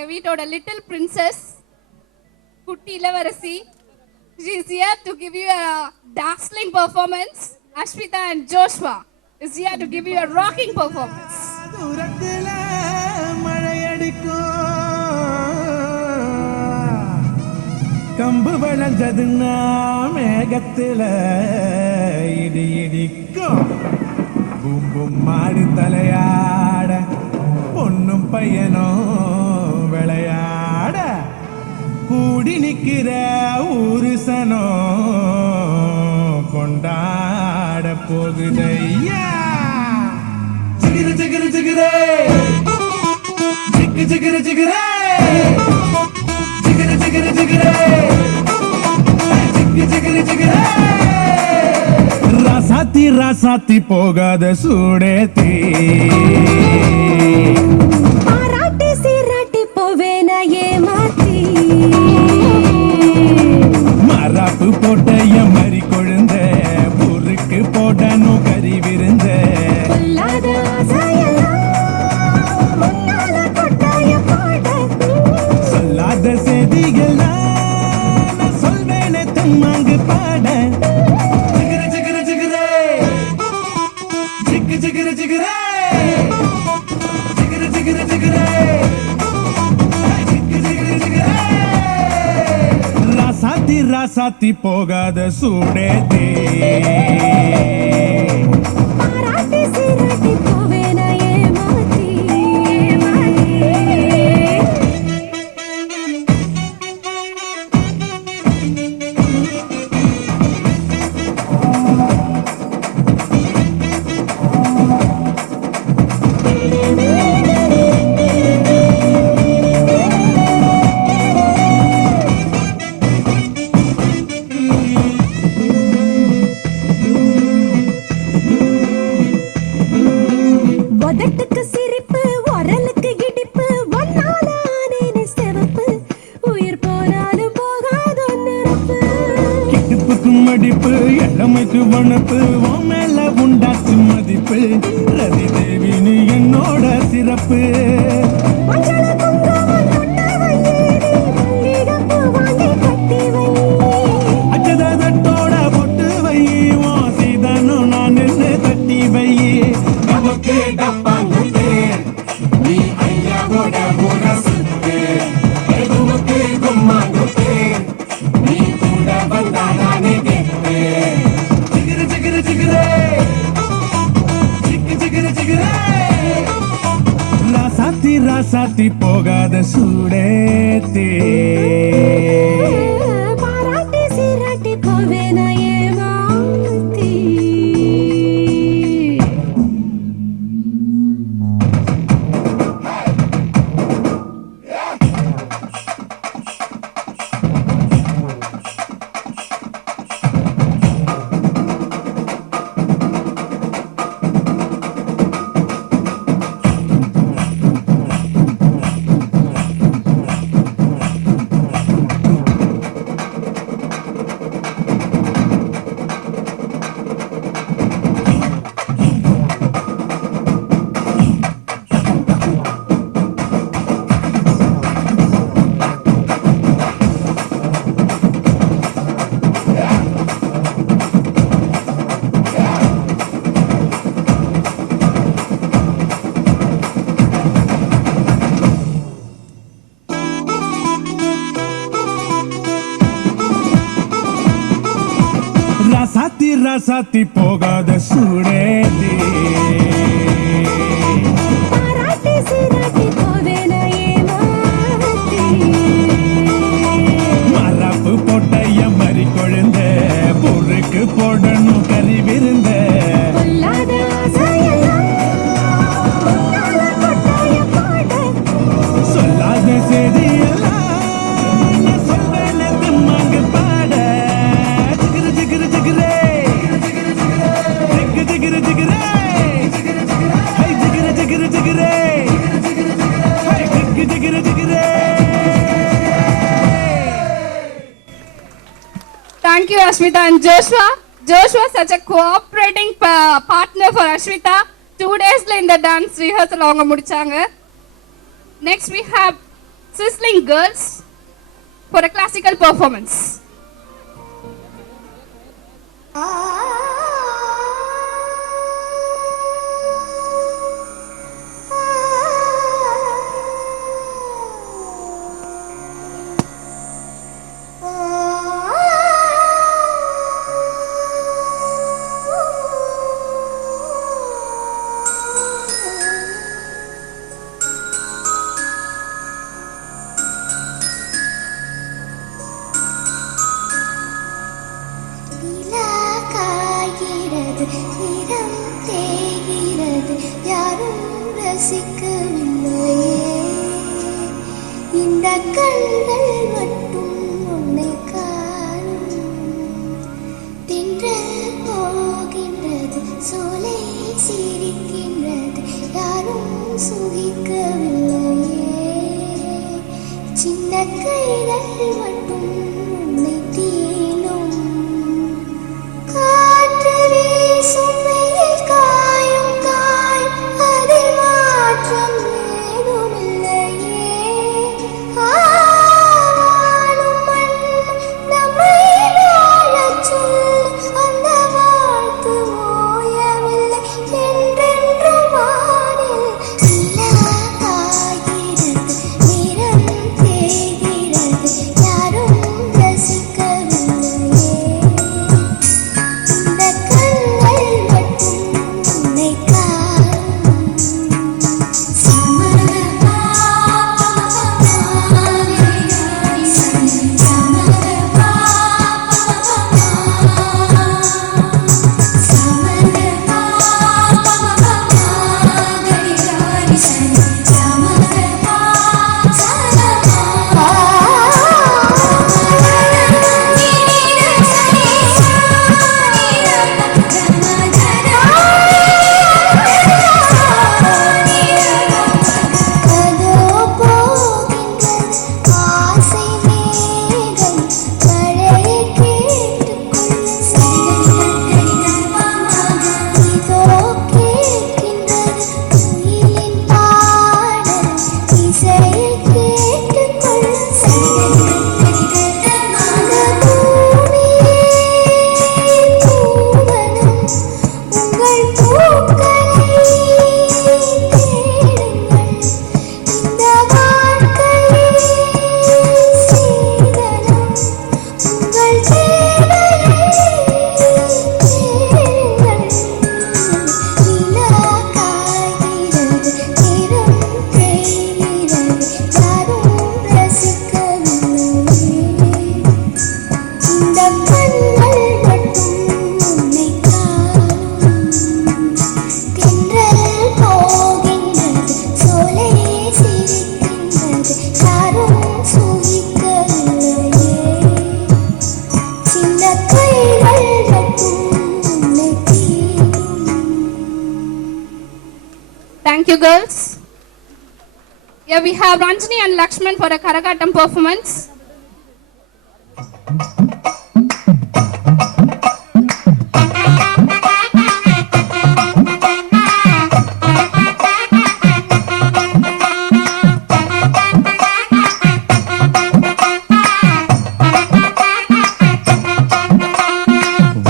எங்க வீட்டோட little princess குட்டி இளவரசி. She is here to give you a dazzling performance. Ashwita and Joshua is here to give you a rocking performance. கம்பு வளஞ்சதுன்னா மேகத்துல இடி இடிக்கும். Boom boom மாடி தலையாட பொண்ணும் பையனும் விளையாட கூடி நிக்கிற ஊருசனோ கொண்டாட போகுதையா. ஜிகிரு ஜிகிரு ஜிகிரே ஜிகு ஜிகிரு ஜிகிரே ஜிகிரு ஜிகிரு ஜிகிரே ஜிகு ஜிகிரு ஜிகிரே. ராசாத்தி ராசாத்தி போகாத சூடேத்தி பாராட்டி சீராட்டி போவேன ஏமாத்தி மராப்பு போட்ட எம்மறி கொழுந்த பொருக்கு போடணும் கறி விருந்த பொல்லாத ஆசையெல்லாம் முன்னால கொட்டாய போட சொல்லாத செய்திகள்லாம் நான் சொல்வேனே தம்மாங்கு பாட. ஜிகிரு ஜிகிரு ஜிகிரே ஜிகு ஜிகிரு ஜிகிரே ஜிகிரு ஜிகிரு ஜிகிரே ஜிகு ஜிகிரு ஜிகிரே. ராசாத்தி ராசாத்தி போகாத சூடேத்தி பாராட்டி சீராட்டி போவேன ஏமாத்தி உதட்டுக்கு சிரிப்பு உரலுக்கு இடிப்பு ஒன்னால ஆனேனே சிவப்பு உயிர் போனாலும் போகாத நிரப்பு இடுப்புக்கு மடிப்பு இளமைக்கு வனப்பு உன் மேல உண்டாச்சு மதிப்பு ரதி தேவினு என்னோட சிறப்பு. மஞ்சள குங்குமம் தொட்ட வையேடி மல்லிகைப்பூ வாங்கி கட்டி வை அச்சதோட பொட்டு வை உன் சீதனும் நான் நின்று தட்டி வை. நமக்கு டப்பாங்குத்து நீ ஐயாவோட முரசுத்து எதுவுக்கு கும்மாங்குத்து நீ கூட வந்தா நானே கேட்டு. ஜிகிரு ஜிகிரு ஜிகிரே ஜிகு ஜிகிரு ஜிகிரே. ராசாத்தி ராசாத்தி போகாத சூடேத்தி பாராட்டி சீராட்டி போவேன ஏமாத்தி ராசாத்தி ராசாத்தி போகாத சூடேத்தி பாராட்டி சீராட்டி போவேன ஏமாத்தி மரப்பு போட்ட எம்மறி கொழுந்த பொருக்கு போடணும் கறி விருந்த பொல்லாத ஆசையெல்லாம் முன்னால கொட்டாய போட சொல்லாத செய்தியெல்லாம் நான் சொல்வேனே தம்மாங்கு பாட. ஜிகிரு ஜிகிரு ஜிகிரே ஜிகு ஜிகிரு ஜிகிரே ஹை ஜிகிரு ஜிகிரு ஜிகிரே ஹை ஜிகு ஜிகிரு ஜிகிரே. Thank you, Ashwita and Joshua. Joshua is such a cooperating partner for Ashwita. 2 days in the dance rehearsal அவங்க முடிச்சாங்க. Next we have Sizzling Girls for a classical performance. நிலா காய்கிறது, நிறம் தேய்கிறது, யாரும் ரசிக்கவில்லையே. இந்த கண்கள் மட்டும் உன்னை காணும். தென்றல் போகின்றது, சோலை சிரிக்கின்றது, யாரும் சுகிக்கவில்லையே. சின்ன கைகள் மட்டும் உன்னை தீண்டும். காற்று வீசும் வெயில் காயும் காயும், அதில் மாற்றம் ஏதுமில்லையே. வானும் மண்ணும் நம்மை வாழச் சொல்லும், அந்த வாழ்த்து ஓயவில்லை என்றென்றும் வானில். நிலா காய்கிறது, நிறம் தேய்கிறது, யாரும் ரசிக்கவில்லையே. இந்த கண்கள் மட்டும் உன்னை காணும். சமரபா சமரபா அதோ போகின்றது ஆசை மேகம், மழையை கேட்டுக்கொள்ள இதோ கேட்கின்றது குயிலின் பாடல், இசையை கேட்டுக்கொள்ள அந்த பூமியே பூவனம், உங்கள் பூக்களை தேடுங்கள். இந்த வாழ்க்கையே சீதனம், உங்கள் தேவையை தேடுங்கள். நிலா காய்கிறது, நிறம் தேய்கிறது, யாரும் ரசிக்கவில்லையே. இந்த கண்கள் மட்டும் உன்னை காணும். தென்றல் போகின்றது, சோலை சிரிக்கின்றது, யாரும் சுகிக்கவில்லையே. சின்ன கைகள் மட்டும் உன்னை தீண்டும். Thank you, girls. Here we have Ranjini and Lakshman for a Karagatam performance.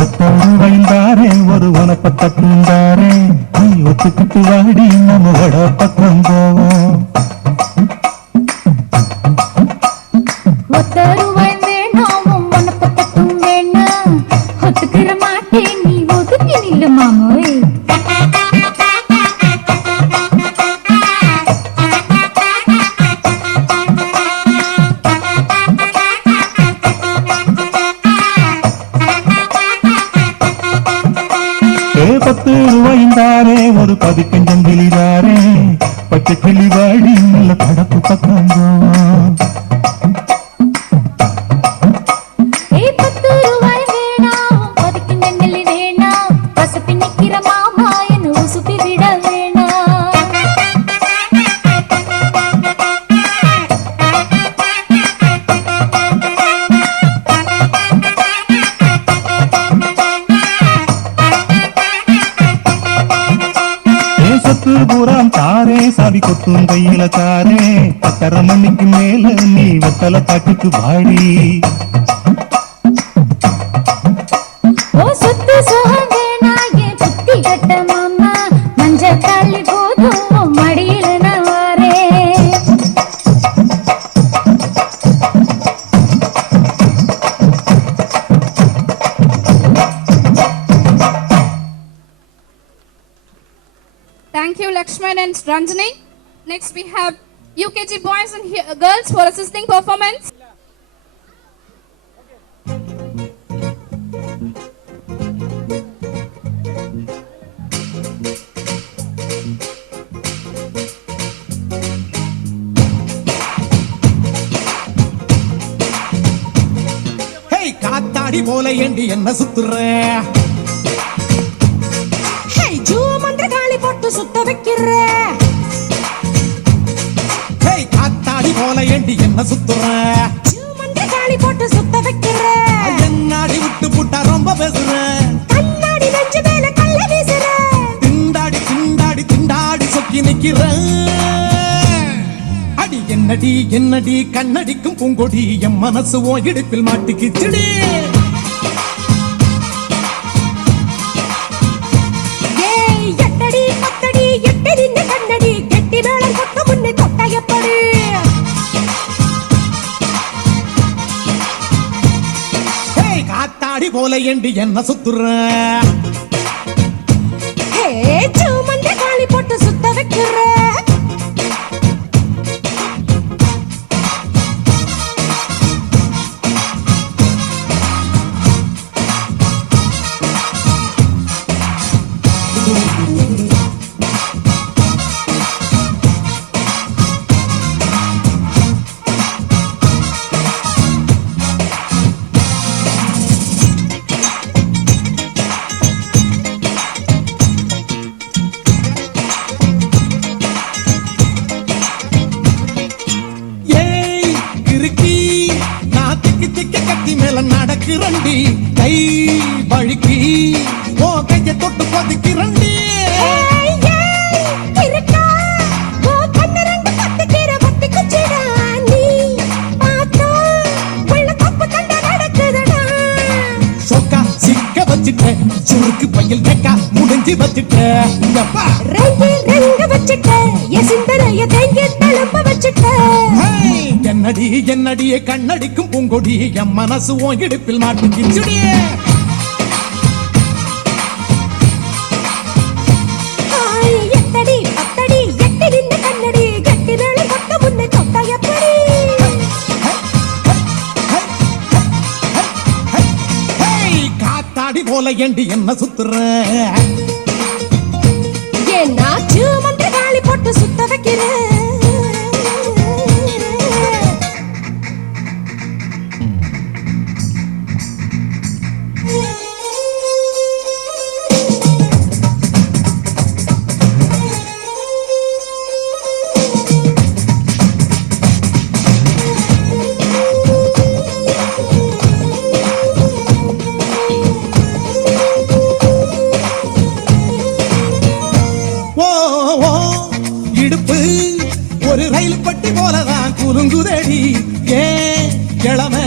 ஒத்தொரு வைந்தாரே ஒரு உனப்பட்ட பூந்தாரே, நீ ஒத்துக்கிட்டு வாடி நம்ம வட பக்கம் போவோம். ஒத்தருவாய் வேணாம், உனப்பட்டட்டும் வேணாம், ஒத்துக்கிற மாட்டேன், நீ ஒதுங்கி நில்லு மாமோய். பத்து ரூபாய்ந்தாரே ஒரு பதிக்கஞ்சம் கிளிதாரே, பச்சை கிளி வாடி நல்ல படப்பு பக்கம் போவோம். ஏய், 10 ரூபாய் வேணாம், ஒதுக்கி நெல்லி வேணாம், பசப்பி நிக்கிற மாமா என்ன உசுப்பி விட வேணாம். மேல நீ வெத்தலை பாட்டுக்கு வாடி. ஓ சொத்து சோகம் வேணா என் புத்தி கட்ட மாமா மஞ்ச தள்ளி போதும் உன் மடியில நான் வாரேன். Thank you, Lakshman and Ranjani. Next, we have UKG boys and girls for assisting performance. Hey, காத்தாடி போல ஏண்டி என்ன சுத்துற? ஹே ஜூமந்திர காளி போட்டு சுத்த வைக்கிற. Hey, காத்தாடி போல ஏண்டி என்ன சுத்துற? ஜூமந்திர காளி போட்டு சுத்த வைக்கிற. என்னாடி விட்டு புட்டா ரொம்ப பேசுற. கண்ணாடி நெஞ்சு மேல கல்ல வீசுற. திண்டாடி திண்டாடி திண்டாடி சொக்கி நிக்கிற. அடி என்னடி என்னடி கண்ணடிக்கும் பூங்கொடி என் மனசு ஓ இடுப்பில் மாட்டிக்கிச்சுடி. ஏய் எட்டடி பத்தடி எட்டி நின்னு கண்ணடி கெட்டி மேளம் கொட்ட முன்னே தொட்ட எப்படி? Hey, காத்தாடி போல ஏண்டி என்ன சுத்துற? ஹே ஜூமந்திர காளி போட்டு சுத்த வைக்கிற. ஏய் கிறுக்கி நான் திக்கி திக்கி கத்தி மேல நடக்கிறண்டி. கை வழுக்கி ஓ கைய தொட்டு கொதிக்கிறண்டி. ஏய் ஏய் இருக்கா ஓ கண்ணு ரெண்டு பத்திக்கிற பத்தி குச்சிடா. நீ பார்த்தா உள்ள தப்பு தண்டை நடக்குதுடா. சொக்கா சிக்க வச்சுட்டேன் சுருக்கு பையில் கேக்கா முடிஞ்சு வச்சுட்டேன். அப்பா ரெங்க வச்சிட்ட என் சிந்தனைய தேங்கி தழும்ப வச்சிட்ட. என்னடி என்னடியே கண்ணடிக்கும் பூங்கொடி என் மனசு ஓ இடுப்பில் மாட்டிக்கிச்சுடி. ஆய் எட்டடி பத்தடி எட்டி நின்னு கண்ணடி கட்டி மேல கொட்ட முன்னே தொட்ட எப்படி? ஹேய், காத்தாடி போல ஏண்டி என்ன சுத்துற? ஏன்னா ஜூமந்திர காளி போட்டு சுத்த வைக்கிற. ஓ ஓ இடுப்பு ஒரு ரயில் பட்டி போலதான் குலுங்குதடி. ஏ கிழமை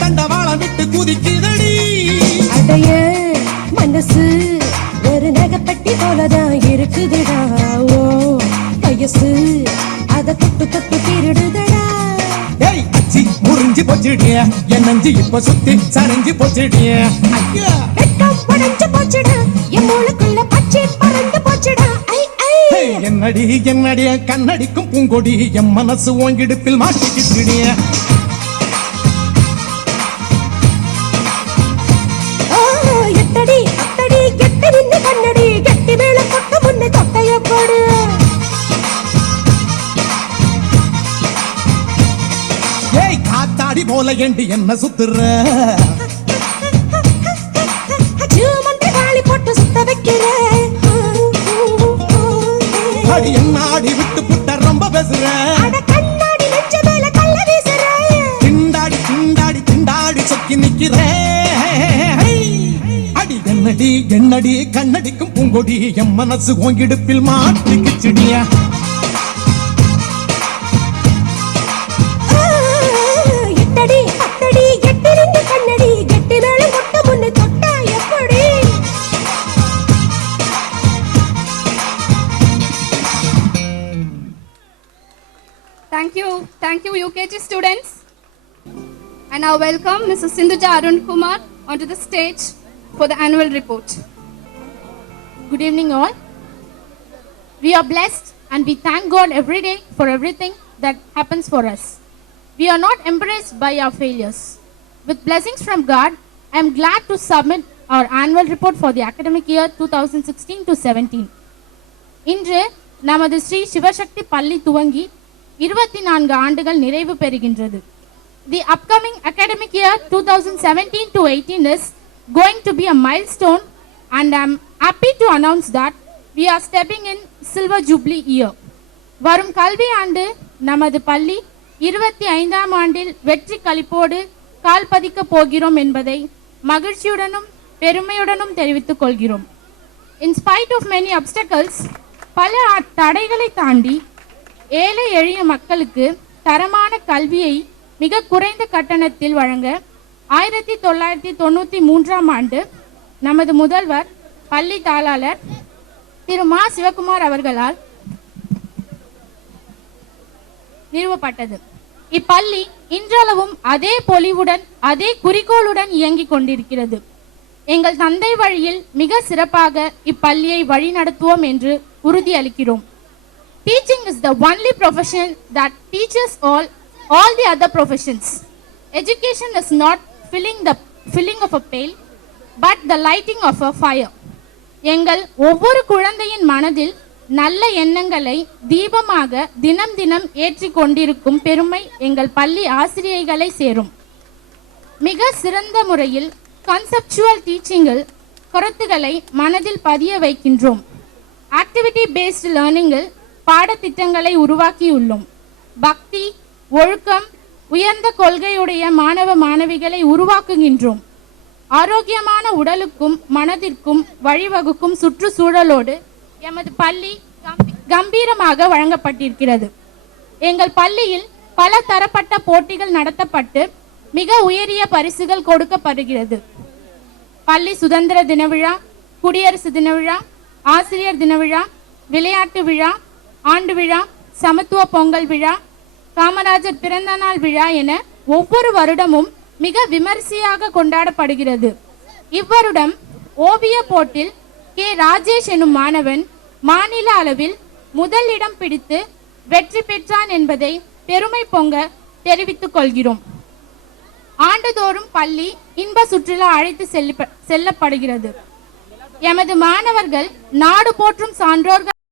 தண்டவாளம் விட்டு குதிக்குதடி. அடைய மனசு ஒரு நகைப்பட்டி போலதான் இருக்குதுடா. ஓ வயசு அத தொட்டு தொட்டு திருடுதடா. ஏய் அச்சி முறிஞ்சு போச்சுடிய என் நஞ்சு இப்ப சுத்தி சரிஞ்சு போச்சுடிய. ஐயா வெட்கம் உடைஞ்சு போச்சுடா. என் மூளைக்குள்ள பச்சை பறந்து போச்சுடா. ஐ ஐ ஹேய், என்னடி என்னடிய கண்ணடிக்கும் பூங்கொடி என் மனசு உன் இடுப்பில் மாட்டிக்கிச்சுடிய. ஆ, எட்டடி அத்தடி எட்டி நின்னு கண்ணடி கட்டி மேல கொட்ட முன்னே தொட்டைய போடு. ஏய் காத்தாடி போல ஏண்டி என்ன சுத்துற? ஜூமந்திர காளி போட்டு சுத்த வைக்கிற. அடி என்னாடி விட்டு புட்ட ரொம்ப பேசுற. அட கண்ணாடி நெஞ்ச மேல கல்ல வீசுற. திண்டாடி திண்டாடி திண்டாடி சொக்கி நிக்கிற. அடி என்னடி என்னடி கண்ணடிக்கும் பூங்கொடி என் மனசு உன் இடுப்பில் மாட்டிக்கிச்சுடிய. Thank you, UKG students. And now welcome Mrs. Sindhuja Arun Kumar onto the stage for the annual report. Good evening, all. We are blessed and we thank God every day for everything that happens for us. We are not embarrassed by our failures. With blessings from God, I am glad to submit our annual report for the academic year 2016 to 17. இன்று நமது ஸ்ரீ சிவசக்தி பள்ளி துவங்கி 24 ஆண்டுகள் நிறைவு பெறுகின்றது. The upcoming academic year 2017 to 18 is going to be a milestone, and I am happy to announce that we are stepping in silver jubilee year. வரும் கல்வி ஆண்டு நமது பள்ளி 25ஆம் ஆண்டில் வெற்றி களிப்போடு கால் பதிக்க போகிறோம் என்பதை மகிழ்ச்சியுடனும் பெருமையுடனும் தெரிவித்துக் கொள்கிறோம். In spite of many obstacles, பல தடைகளை தாண்டி ஏழை எளிய மக்களுக்கு தரமான கல்வியை மிக குறைந்த கட்டணத்தில் வழங்க 1993ஆம் ஆண்டு நமது முதல்வர் பள்ளி தாளாளர் திரு மா சிவகுமார் அவர்களால் நிறுவப்பட்டது. இப்பள்ளி இன்றளவும் அதே பொலிவுடன் அதே குறிக்கோளுடன் இயங்கிக் கொண்டிருக்கிறது. எங்கள் தந்தை வழியில் மிக சிறப்பாக இப்பள்ளியை வழிநடத்துவோம் என்று உறுதியளிக்கிறோம். Teaching is the only profession that teaches all the other professions. Education is not filling of a pail, but the lighting of a fire. எங்கள் ஒவ்வொரு குழந்தையின் மனதில் நல்ல எண்ணங்களை தீபமாக தினம் தினம் ஏற்றி கொண்டிருக்கும் பெருமை எங்கள் பள்ளி ஆசிரியர்களை சேரும். மிக சிறந்த முறையில் கான்செப்சுவல் டீச்சிங்கில் கருத்துக்களை மனதில் பதிய வைக்கின்றோம். ஆக்டிவிட்டி பேஸ்டு லேர்னிங்கில் பாடத்திட்டங்களை உருவாக்கியுள்ளோம். பக்தி, ஒழுக்கம், உயர்ந்த கொள்கையுடைய மாணவ மாணவிகளை உருவாக்குகின்றோம். ஆரோக்கியமான உடலுக்கும் மனதிற்கும் வழிவகுக்கும் சுற்றுச்சூழலோடு எமது பள்ளி கம்பீரமாக வழங்கப்பட்டிருக்கிறது. எங்கள் பள்ளியில் பல தரப்பட்ட போட்டிகள் நடத்தப்பட்டு மிக உயரிய பரிசுகள் கொடுக்கப்படுகிறது. பள்ளி சுதந்திர தின விழா, குடியரசு தின விழா, ஆசிரியர் தின விழா, விளையாட்டு விழா, ஆண்டு விழா, சமத்துவ பொங்கல் விழா, காமராஜர் பிறந்த நாள் விழா என ஒவ்வொரு வருடமும் மிக விமரிசையாக கொண்டாடப்படுகிறது. இவ்வருடம் ஓவிய போட்டில் கே ராஜேஷ் எனும் மாணவன் மாநில அளவில் முதல் இடம் பிடித்து வெற்றி பெற்றான் என்பதை பெருமை பொங்க தெரிவித்துக் கொள்கிறோம். ஆண்டுதோறும் பள்ளி இன்ப சுற்றுலா அழைத்து செல்லப்படுகிறது. எமது மாணவர்கள் நாடு போற்றும் சான்றோர்கள்